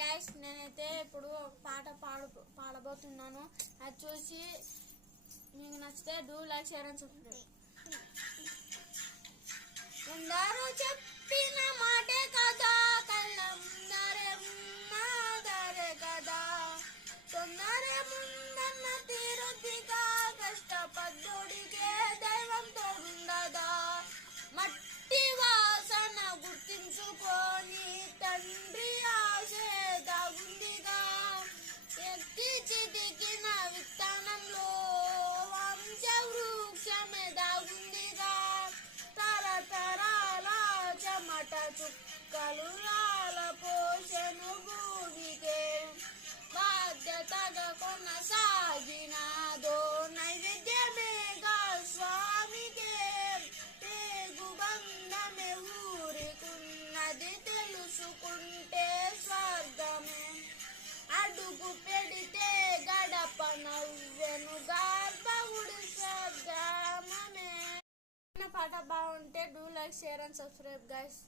Guys, నేనైతే ఇప్పుడు ఒక పాట పాడబోతున్నాను. అది చూసి మీకు నచ్చితే do like, share and subscribe. ఎందరో చెప్పిన మాటే కదా, కళ్ళ ముందరే ఉన్నదరే కదా, తొందరే ముందన్న తీరుద్దిగా, కష్టపడ్డోడికే దైవం తోడుండదా. మట్టి వాసన గుర్తించుకొని తండ్రి ఆశే దాగుందిగా, ఎత్తి చితికిన విత్తనంలో వంశ వృక్షమే దాగుందిగా. తరతరాల చెమట చుక్కలు రాల పోషను భూమికే, బాధ్యతగా కొనసాగినాదో నైవేద్యమేగా స్వామికే. పేగు బంధమే ఊరికున్నది తెలుసుకుంటే స్వర్గమే, అడుగు పెడితే గడప నవ్వెను గర్భగుడి స్వర్గమే. పాట బాగుంటే do like, share and subscribe guys.